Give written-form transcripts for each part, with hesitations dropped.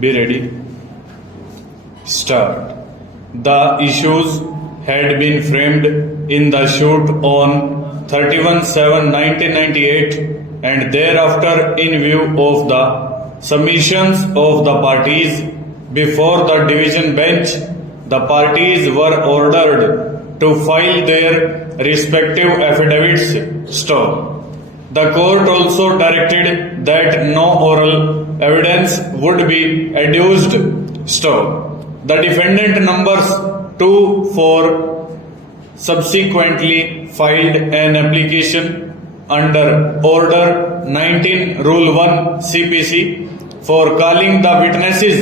Be ready. Start. The issues had been framed in the shoot on 31/7/1998 and thereafter in view of the submissions of the parties before the division bench, the parties were ordered to file their respective affidavits. Stop. The court also directed that no oral evidence would be adduced. Stop. The defendant numbers 2, 4 subsequently filed an application under Order 19 Rule 1 CPC for calling the witnesses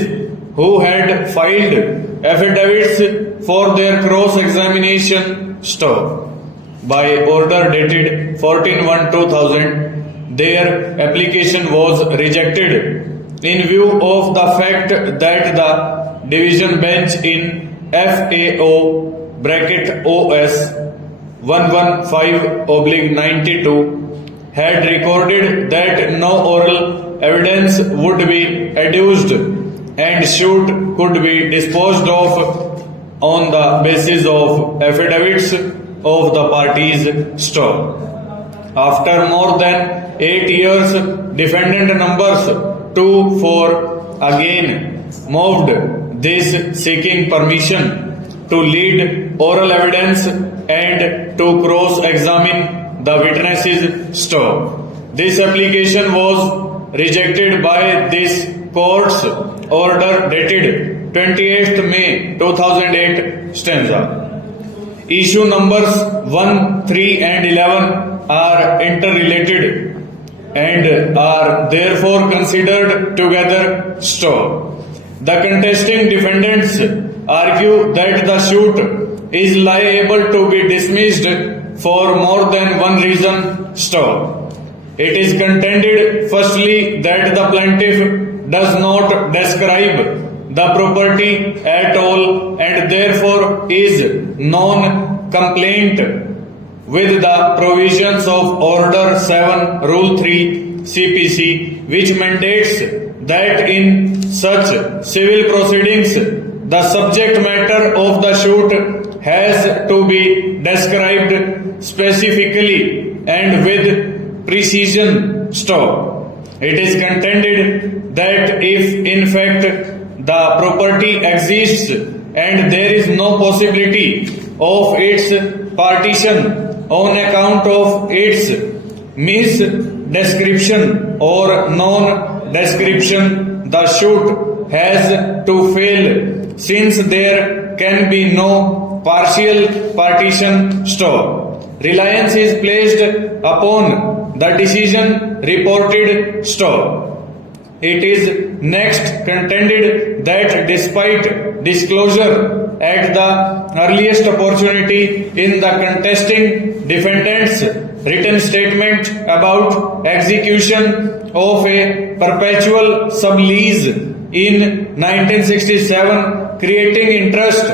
who had filed affidavits for their cross-examination. Stop. By order dated 14/1/2000, their application was rejected in view of the fact that the division bench in FAO (OS 115/92) had recorded that no oral evidence would be adduced and suit could be disposed of on the basis of affidavits of the parties. Stop. After more than 8 years, defendant numbers 2, 4 again moved this seeking permission to lead oral evidence and to cross-examine the witnesses. Stop. This application was rejected by this court's order dated 28th May 2008 stanza. Issue numbers 1, 3 and 11 are interrelated and are therefore considered together. Stop. The contesting defendants argue that the suit is liable to be dismissed for more than one reason. Stop. It is contended firstly that the plaintiff does not describe the property at all and therefore is non-compliant with the provisions of Order 7 Rule 3 CPC, which mandates that in such civil proceedings the subject matter of the suit has to be described specifically and with precision. Stop. It is contended that if in fact the property exists and there is no possibility of its partition on account of its misdescription or non-description, the suit has to fail since there can be no partial partition. Stop. Reliance is placed upon the decision reported. Stop. It is next contended that despite disclosure at the earliest opportunity in the contesting defendant's written statement about execution of a perpetual sublease in 1967 creating interest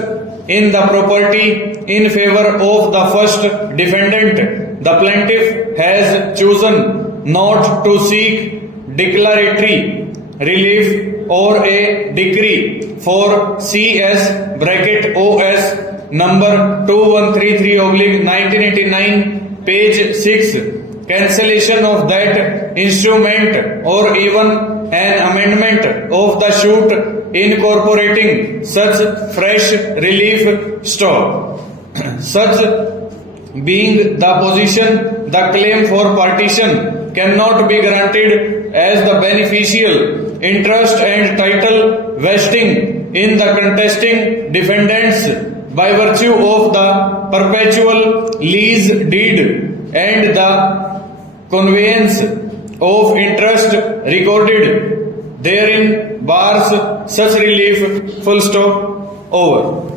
in the property in favor of the first defendant, the plaintiff has chosen not to seek declaratory relief or a decree for CS(OS) number 2133/1989 page 6 cancellation of that instrument or even an amendment of the suit incorporating such fresh relief. Stop. Such being the position, the claim for partition cannot be granted as the beneficial interest and title vesting in the contesting defendants by virtue of the perpetual lease deed and the conveyance of interest recorded therein bars such relief. Full stop. Over.